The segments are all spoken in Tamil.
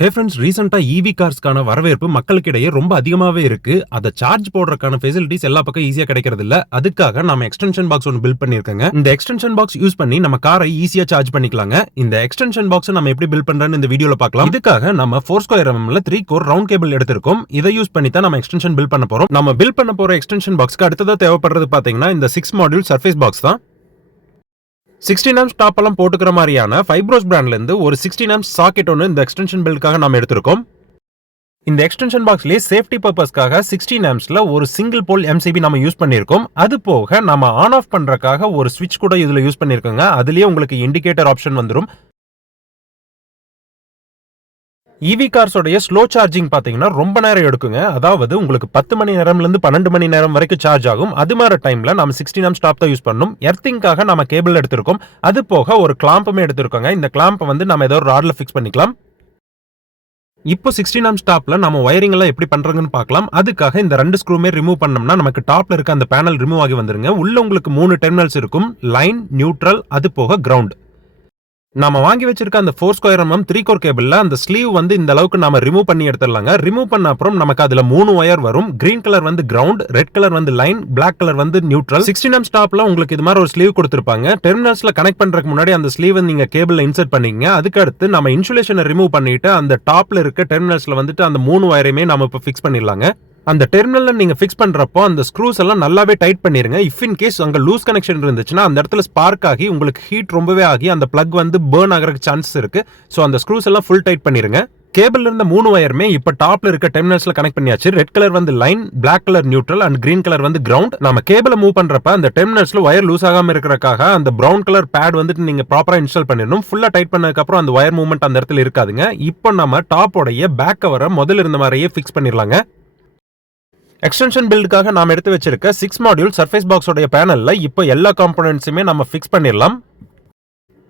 ஹே ஃப்ரெண்ட்ஸ், ரீசெண்டா ஈவி கார்ஸ்க்கான வரவேற்பு மக்களுக்கிடையே ரொம்ப அதிகமாவே இருக்கு. அத சார்ஜ் போடுறதுக்கான ஃபெசிலிட்டிஸ் எல்லா பக்கம் ஈஸியா கிடைக்கிறது இல்ல. அதுக்காக நாம எக்ஸ்டென்ஷன் பாக்ஸ் ஒன்னு பில்ட் பண்ணிருக்கங்க. இந்த எக்ஸ்டென்ஷன் பாக்ஸ் யூஸ் பண்ணி நம்ம காரை ஈஸியா சார்ஜ் பண்ணிக்கலாங்க. இந்த எக்ஸ்டென்ஷன் பாக்ஸ் நம்ம எப்படி பில்ட் பண்றோம்னு இந்த வீடியோல பார்க்கலாம். இதுக்காக நம்ம 4 mm 3 கோர் ரவுண்ட் கேபிள் எடுத்திருக்கோம். இதை யூஸ் பண்ணி தான் நம்ம எக்ஸ்டென்ஷன் பில்ட் பண்ண போறோம். நம்ம பில்ட் பண்ண போற எக்ஸ்டென்ஷன் பாக்ஸ்க்கு அடுத்ததா தேவைப்படுறது பாத்தீங்கன்னா இந்த 6 மாடியூல் சர்ஃபேஸ் பாக்ஸ் தான். 16 amps டாப் எல்லாம் போட்டுக்கிற மாதிரியான ஃபைப்ரோஸ் பிராண்ட்ல இருந்து ஒரு 16 amps சாக்கெட் ஒன்னு இந்த எக்ஸ்டென்ஷன் பில்டுக்காக நாம எடுத்திருக்கோம். இந்த எக்ஸ்டென்ஷன் பாக்ஸ்லயே சேஃப்டி பர்பஸ்க்காக 16 ampsல ஒரு சிங்கிள் போல் MCB நம்ம யூஸ் பண்ணிருக்கோம். அது போக நம்ம ஆன் ஆஃப் பண்றதுக்காக ஒரு ஸ்விட்ச் கூட இதுல யூஸ் பண்ணிருக்கோங்க. அதுலயே உங்களுக்கு இண்டிகேட்டர் ஆப்ஷன் வந்துரும். ஈவி கார்ஸோடைய ஸ்லோ சார்ஜிங் பாத்தீங்கன்னா ரொம்ப நேரம் எடுக்குங்க. அதாவது உங்களுக்கு 10 மணி நேரம்ல இருந்து 12 மணி நேரம் வரைக்கும் சார்ஜ் ஆகும். அது மாதிரி டைம்ல நம்ம 16 amps டாப் தான் யூஸ் பண்ணணும். எர்த்திங்காக நம்ம கேபிள் எடுத்திருக்கோம். அது போக ஒரு கிளாம்புமே எடுத்திருக்கோங்க. இந்த கிளாம்ப் வந்து நம்ம ஏதோ ஒரு ராட்ல ஃபிக்ஸ் பண்ணிக்கலாம். இப்போ 16 amps டாப்ல நம்ம வயரிங் எல்லாம் எப்படி பண்றதுன்னு பார்க்கலாம். அதுக்காக இந்த 2 ஸ்க்ரூமே ரிமூவ் பண்ணோம்னா நமக்கு டாப்ல இருக்க அந்த பேனல் ரிமூவ் ஆகி வந்துருங்க. உள்ள உங்களுக்கு 3 டெர்மினல்ஸ் இருக்கும். லைன், நியூட்ரல், அது போக கிரவுண்ட். நாம வாங்கி வச்சிருக்க அந்த 4 mm 3 கோர் கேபிள்ல அந்த ஸ்லீவ் வந்து இந்த அளவுக்கு நாம ரிமூவ் பண்ணி எடுத்துடலாங்க. ரிமூவ் பண்ண அப்புறம் நமக்கு அதுல 3 ஒயர் வரும். கிரீன் கலர் வந்து கிரவுண்ட், ரெட் கலர் வந்து லைன், பிளாக் கலர் வந்து நியூட்ரல். 16 amps டாப்ல உங்களுக்கு இது மாதிரி ஒரு ஸ்லீவ் கொடுத்திருப்பாங்க. டெர்மினல்ஸ்ல கனெக்ட் பண்றதுக்கு முன்னாடி அந்த ஸ்லீவ் நீங்க கேபிள்ல இன்சர்ட் பண்ணீங்க. அதுக்கு அடுத்து நம்ம இன்சுலேஷனை ரிமூவ் பண்ணிட்டு அந்த டாப்ல இருக்க டெர்மினல்ஸ்ல வந்துட்டு அந்த 3 ஒயரையுமே நாம இப்ப ஃபிக்ஸ் பண்ணிடலாங்க. அந்த டெர்மினல்ல நீங்க ஃபிக்ஸ் பண்றப்போ அந்த ஸ்க்ரூஸ் எல்லாம் நல்லாவே டைட் பண்ணிருங்க. இஃப் இன் கேஸ் அங்க லூஸ் கனெக்ஷன் இருந்துச்சுன்னா அந்த இடத்துல ஸ்பார்க் ஆகி உங்களுக்கு ஹீட் ரொம்பவே ஆகி அந்த பிளக் வந்து பர்ன் ஆகிறதுக்கு சான்சஸ் இருக்கு. சோ அந்த ஸ்க்ரூஸ் எல்லாம் ஃபுல் டைட் பண்ணிருங்க. கேபிள்ல இருந்த 3 ஒயருமே இப்ப டாப்ல இருக்க டெர்மினல்ஸ்ல கனெக்ட் பண்ணியாச்சு. ரெட் கலர் வந்து line, black colour neutral and green colour வந்து கிரவுண்ட். நம்ம கேபிளை மூவ் பண்றப்ப அந்த டெர்மினல்ஸ்ல ஒயர் லூஸ் ஆகாம இருக்கிறதுக்காக அந்த பிரவுன் கலர் பேட் வந்துட்டு நீங்க ப்ராப்பரா இன்ஸ்டால் பண்ணிடணும். ஃபுல்லா டைட் பண்ணதுக்கு அப்புறம் அந்த ஒயர் மூவ்மெண்ட் அந்த இடத்துல இருக்காதுங்க. இப்போ நம்ம டாப்போடைய பேக் கவரை முதல்ல இருந்த மாதிரியே ஃபிக்ஸ் பண்ணிடலாங்க. எக்ஸ்டென்ஷன் பில்டுக்காக நாம எடுத்து வச்சிருக்க 6 மாடியூல் சர்ஃபேஸ் பாக்ஸோட பேனல்ல இப்போ எல்லா காம்போனன்ட்ஸுமே நம்ம ஃபிக்ஸ் பண்ணிடலாம்.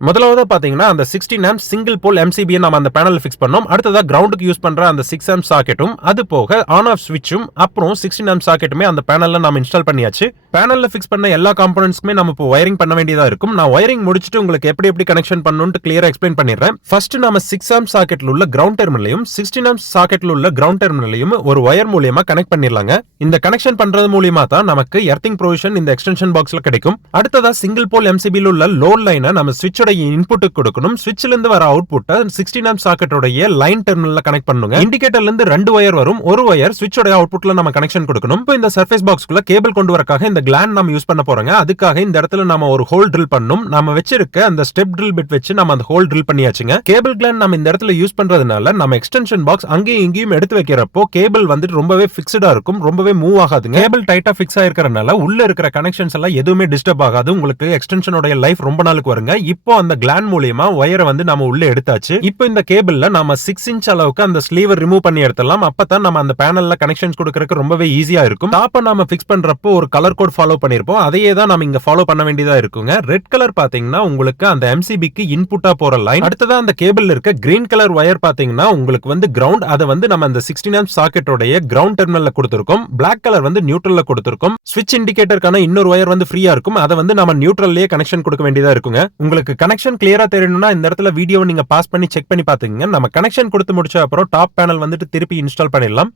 முதலாவது பாத்தீங்கன்னா அந்த 16 amps சிங்கிள் போல் MCB நம்ம அந்த பேனல்ல ஃபிக்ஸ் பண்ணோம். அடுத்ததா கிரவுண்டுக்கு யூஸ் பண்ற அந்த 6 amps சாக்கெட்டும், அது போக ஆன் ஆஃப் ஸ்விட்சும், அப்புறம் 16 amps சாக்கெட்டுமே அந்த பேனல்ல நாம இன்ஸ்டால் பண்ணியாச்சு. பேனல்ல ஃபிக்ஸ் பண்ண எல்லா காம்போனன்ட்ஸ்க்குமே நம்ம இப்போ வயரிங் பண்ண வேண்டியதா இருக்கும். நான் வயரிங் முடிச்சிட்டு உங்களுக்கு எப்படி கனெக்ஷன் பண்ணணும்னு கிளியரா எக்ஸ்பிளைன் பண்ணிடுறேன். ஃபர்ஸ்ட் நம்ம 6 amps சாக்கெட்ல உள்ள கிரவுண்ட் டெர்மினலையும் 16 amps சாக்கெட்ல உள்ள கிரவுண்ட் டெர்மினலையும் ஒரு வயர் மூலமா கனெக்ட் பண்ணிடலாங்க. இந்த கனெக்ஷன் பண்றது மூலமா தான் நமக்கு எர்த்திங் ப்ரொவிஷன் இந்த எக்ஸ்டென்ஷன் பாக்ஸ்ல கிடைக்கும். அடுத்ததா சிங்கிள் போல் MCB ல உள்ள லோட் லைனை நம்ம ஸ்விட்ச் இன்புட் கொடுக்கணும். ஸ்விட்ச்ல இருந்து வர அவுட்புட் 16 amps சாக்கெட்டோட லைன் டெர்மினல்ல கனெக்ட் பண்ணுங்க. இண்டிகேட்டர்ல இருந்து 2 ஒயர் வரும். ஒரு ஒயர் ஸ்விட்சோட அவுட்புட்ல நம்ம கனெக்ஷன் கொடுக்கணும். இப்போ இந்த சர்ஃபேஸ் பாக்ஸ்க்குள்ள கேபிள் கொண்டு வரக்காக இந்த கிளாண்ட் நம்ம யூஸ் பண்ண போறோங்க. அதுக்காக இந்த இடத்துல நம்ம ஒரு ஹோல் ட்ரில் பண்ணனும். நம்ம வச்சிருக்க அந்த ஸ்டெப் ட்ரில் பிட் வச்சு நம்ம அந்த ஹோல் ட்ரில் பண்ணியாச்சுங்க. கேபிள் கிளாண்ட் நம்ம இந்த இடத்துல யூஸ் பண்றதுனால நம்ம எக்ஸ்டென்ஷன் பாக்ஸ் அங்கேயும் இங்கேயும் எடுத்து வைக்கிறப்போ கேபிள் வந்துட்டு ரொம்பவே ஃபிக்ஸ்டா இருக்கும். ரொம்பவே மூவ் ஆகாதுங்க. கேபிள் டைட்டா ஃபிக்ஸ் ஆயிருக்கறனால உள்ள இருக்கிற கனெக்ஷன்ஸ் எல்லாம் எதுவுமே டிஸ்டர்ப் ஆகாது. உங்களுக்கு எக்ஸ்டென்ஷனோட லைஃப் ரொம்ப நாளுக்கு வருங்க. இப்போ அந்த கிளாண்ட் மூலமா ஒயரை வந்து நம்ம உள்ள எடுத்தாச்சு. இப்போ இந்த கேபிள்ல நாம 6 inch அளவுக்கு அந்த ஸ்லீவர் ரிமூவ் பண்ணி எடுத்துடலாம். அப்பதான் நம்ம அந்த பேனல்ல கனெக்ஷன்ஸ் கொடுக்கறதுக்கு ரொம்பவே ஈஸியா இருக்கும். டாப்ப நாம ஃபிக்ஸ் பண்றப்போ ஒரு கலர் கோட் ஃபாலோ பண்ணிருப்போம். அதையே தான் நம்ம இங்க ஃபாலோ பண்ண வேண்டியதா இருக்குங்க. ரெட் கலர் பாத்தீங்கன்னா உங்களுக்கு அந்த MCBக்கு இன்புட்டா போற லைன். அடுத்ததா அந்த கேபிள்ல இருக்க கிரீன் கலர் ஒயர் பாத்தீங்கன்னா உங்களுக்கு வந்து கிரவுண்ட். அதை வந்து நம்ம அந்த 16 amps சாக்கெட்டோட கிரவுண்ட் டெர்மினல்ல கொடுத்திருக்கோம். பிளாக் கலர் வந்து நியூட்ரல்ல கொடுத்திருக்கோம். ஸ்விட்ச் இண்டிகேட்டருக்கான இன்னொரு ஒயர் வந்து ஃப்ரீயா இருக்கும். அதை வந்து நம்ம நியூட்ரல்லயே கனெக்ஷன் கொடுக்க வேண்டியதா இருக்குங்க. உங்களுக்கு கனெக்ஷன் கிளியரா தெரியணும்னா இந்த இடத்துல வீடியோ நீங்க பாஸ் பண்ணி செக் பண்ணி பாத்துங்க. நம்ம கனெக்ஷன் கொடுத்து முடிச்ச அப்புறம் டாப் பேனல் வந்துட்டு திருப்பி இன்ஸ்டால் பண்ணிடலாம்.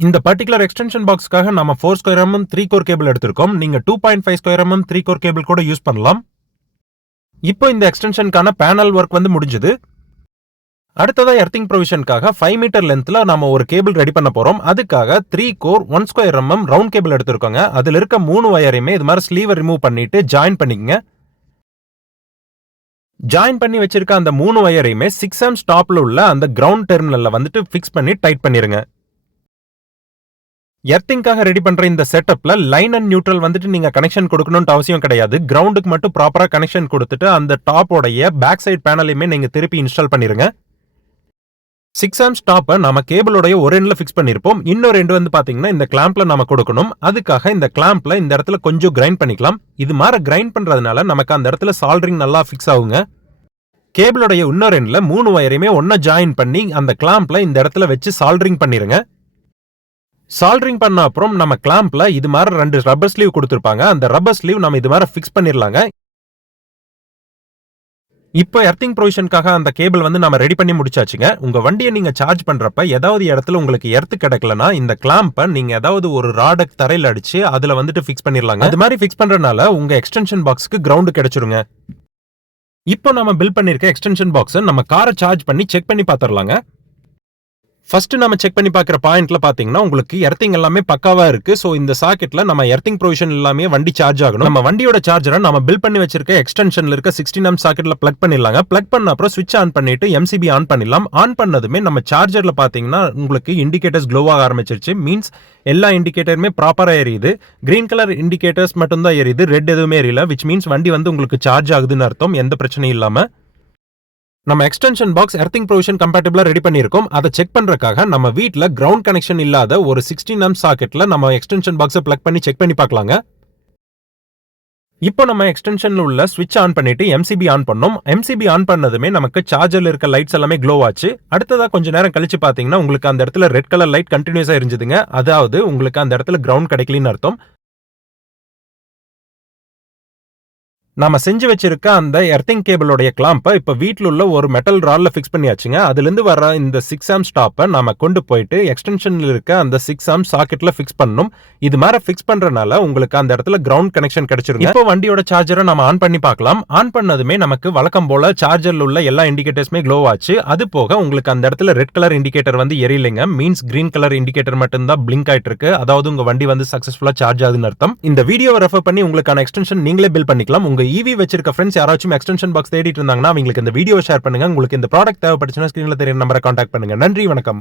இந்த பர்டிகுலர் எக்ஸ்டென்ஷன் பாக்ஸ்க்காக நம்ம 4 mm 3 கோர் கேபிள் எடுத்திருக்கோம். நீங்க 2.5 mm 3 கோர் கேபிள் கூட யூஸ் பண்ணலாம். இப்போ இந்த எக்ஸ்டென்ஷனுக்கான பேனல் ஒர்க் வந்து முடிஞ்சது. அடுத்ததா எர்த்திங் ப்ரொவிஷனுக்காக 5 மீட்டர் லென்த்ல நம்ம ஒரு கேபிள் ரெடி பண்ண போறோம். அதுக்காக 3 கோர் 1 mm ரவுண்ட் கேபிள் எடுத்திருக்கோங்க. அதுல இருக்க 3 ஒயரையுமே இது மாதிரி ஸ்லீவர் ரிமூவ் பண்ணிட்டு ஜாயின் பண்ணிக்கங்க. ஜாயின் பண்ணி வச்சிருக்க அந்த 3 ஒயரையுமே 6 amps டாப்ல உள்ள அந்த கிரவுண்ட் டெர்மினல்ல வந்துட்டு ஃபிக்ஸ் பண்ணி டைட் பண்ணிருங்க. எர்த்திங்காக ரெடி பண்ற இந்த செட்டப்ல லைன் அண்ட் நியூட்ரல் வந்துட்டு நீங்க கனெக்ஷன் கொடுக்கணும்னு அவசியம் கிடையாது. கிரவுண்டுக்கு மட்டும் ப்ராப்பரா கனெக்ஷன் கொடுத்துட்டு அந்த டாப்போடைய பேக் சைடு பேனலையுமே நீங்க திருப்பி இன்ஸ்டால் பண்ணிருங்க. 6 amps டாப்ப நாம கேபிளோடைய ஒரு எண்ட்ல ஃபிக்ஸ் பண்ணிருப்போம். இன்னொரு எண்ட் வந்து பாத்தீங்கன்னா இந்த கிளாம்ப்ல நாம கொடுக்கணும். அதுக்காக இந்த கிளாம்ப்ல இந்த இடத்துல கொஞ்சம் கிரைண்ட் பண்ணிக்கலாம். இது மாதிரி கிரைண்ட் பண்றதுனால நமக்கு அந்த இடத்துல சால்டரிங் நல்லா ஃபிக்ஸ் ஆகுங்க. கேபிளோடைய இன்னொரு எண்ட்ல 3 ஒயரையுமே ஒன்னா ஜாயின் பண்ணி அந்த கிளாம்ப்ல இந்த இடத்துல வச்சு சால்டரிங் பண்ணிருங்க. சால்டரிங் பண்ண அப்புறம் நம்ம கிளாம்ப்ல இது மாதிரி 2 ரப்பர் ஸ்லீவ் கொடுத்திருப்பாங்க. அந்த ரப்பர் ஸ்லீவ் நம்ம இது மாதிரி ஃபிக்ஸ் பண்ணிரலாங்க. இப்போ எர்த்திங் ப்ரொவிஷனுக்காக அந்த கேபிள் வந்து நம்ம ரெடி பண்ணி முடிச்சாச்சுங்க. உங்க வண்டியை நீங்க சார்ஜ் பண்றப்ப ஏதாவது இடத்துல உங்களுக்கு எர்த் கிடைக்கலனா இந்த கிளாம்பை நீங்க ஏதாவது ஒரு ராட தரையில அடிச்சு அதுல வந்துட்டு ஃபிக்ஸ் பண்ணிடலாங்க. அது மாதிரி ஃபிக்ஸ் பண்றதுனால உங்க எக்ஸ்டென்ஷன் பாக்ஸ்க்கு கிரவுண்ட் கிடைச்சிருங்க. இப்போ நம்ம பில் பண்ணிருக்க எக்ஸ்டென்ஷன் பாக்ஸ் நம்ம காரை சார்ஜ் பண்ணி செக் பண்ணி பாத்துறலாங்க. ஃபர்ஸ்ட் நம்ம செக் பண்ணி பார்க்குற பாயிண்ட்ல பாத்தீங்கன்னா உங்களுக்கு எர்த்திங் எல்லாமே பக்காவா இருக்கு. ஸோ இந்த சாக்கெட்ல நம்ம எர்த்திங் ப்ரொவிஷன் எல்லாமே வண்டி சார்ஜ் ஆகணும். நம்ம வண்டியோட சார்ஜரை நம்ம பில் பண்ணி வச்சிருக்க எக்ஸ்டென்ஷன்ல இருக்க 16 amp சாக்கெட்ல பிளக் பண்ணிடலாங்க. பிளக் பண்ண அப்புறம் சுவிட்ச் ஆன் பண்ணிட்டு எம்சிபி ஆன் பண்ணிடலாம். ஆன் பண்ணதுமே நம்ம சார்ஜர்ல பாத்தீங்கன்னா உங்களுக்கு இண்டிகேட்டர்ஸ் க்ளோ ஆக ஆரம்பிச்சிருச்சு. மீன்ஸ் எல்லா இண்டிகேட்டருமே ப்ராப்பரா எரியுது. கிரீன் கலர் இண்டிகேட்டர்ஸ் மட்டும் தான் எரியுது, ரெட் எதுவுமே எரியல. விச் மீன்ஸ் வண்டி வந்து உங்களுக்கு சார்ஜ் ஆகுதுன்னு அர்த்தம், எந்த பிரச்சனையும் இல்லாம. நம்ம எக்ஸ்டென்ஷன் பாக்ஸ் எர்த்திங் ப்ரொவிஷன் கம்பேட்டிபிளா ரெடி பண்ணியிருக்கோம். அதை செக் பண்றதுக்காக நம்ம வீட்ல கிரவுண்ட் கனெக்ஷன் இல்லாத ஒரு 16 amp சாக்கெட்ல நம்ம எக்ஸ்டென்ஷன் பாக்ஸை பிளக் பண்ணி செக் பண்ணி பார்க்கலாங்க. இப்போ நம்ம எக்ஸ்டென்ஷன்ல உள்ள ஸ்விட்ச் ஆன் பண்ணிட்டு எம்சிபி ஆன் பண்ணோம். எம்சிபி ஆன் பண்ணதுமே நமக்கு சார்ஜர்ல இருக்க லைட்ஸ் எல்லாமே க்ளோ ஆச்சு. அடுத்ததா கொஞ்ச நேரம் கழிச்சு பாத்தீங்கன்னா உங்களுக்கு அந்த இடத்துல ரெட் கலர் லைட் கண்டினியூஸா எரிஞ்சுதுங்க. அதாவது உங்களுக்கு அந்த இடத்துல கிரவுண்ட் கிடைக்கலன்னு அர்த்தம். நாம செஞ்சு வச்சிருக்க அந்த எர்த்திங் கேபிளோடைய கிளாம்பை இப்ப வீட்டில் உள்ள ஒரு மெட்டல் ராட்ல ஃபிக்ஸ் பண்ணியாச்சுங்க. அதுல இருந்து வர இந்த 6 amp ஸ்டாப்பை நாம கொண்டு போயிட்டு எக்ஸ்டென்ஷன்ல இருக்க அந்த 6 amp சாக்கெட்ல ஃபிக்ஸ் பண்ணணும். இது மாதிரி ஃபிக்ஸ் பண்றதுனால உங்களுக்கு அந்த இடத்துல கிரவுண்ட் கனெக்ஷன் கிடைச்சிருங்க. இப்போ வண்டியோட சார்ஜரை நம்ம ஆன் பண்ணி பார்க்கலாம். ஆன் பண்ணதுமே நமக்கு வழக்கம் போல சார்ஜர்ல உள்ள எல்லா இண்டிகேட்டர்ஸுமே க்ளோ ஆச்சு. அது போக உங்களுக்கு அந்த இடத்துல ரெட் கலர் இண்டிகேட்டர் வந்து எரியலைங்க. மீன்ஸ் கிரீன் கலர் இண்டிகேட்டர் மட்டும் தான் பிளிங்க் ஆயிட்டு இருக்கு. அதாவது உங்க வண்டி வந்து சக்சஸ்ஃபுல்லா சார்ஜ் ஆகுதுன்னு அர்த்தம். இந்த வீடியோவை ரெஃபர் பண்ணி உங்களுக்கான எக்ஸ்டென்ஷன் நீங்களே பில் பண்ணிக்கலாம். உங்க EV வச்சிருக்க ஃப்ரெண்ட்ஸ் யாராச்சும் எக்ஸ்டென்ஷன் பாக்ஸ் தேடிட்டு இருந்தாங்கன்னா அவங்களுக்கு இந்த வீடியோ ஷேர் பண்ணுங்க. உங்களுக்கு இந்த ப்ராடக்ட் தேவைப்பட்டுச்சுன்னா ஸ்கிரீன்ல தெரியுற நம்பரை கான்டாக்ட் பண்ணுங்க. நன்றி, வணக்கம்.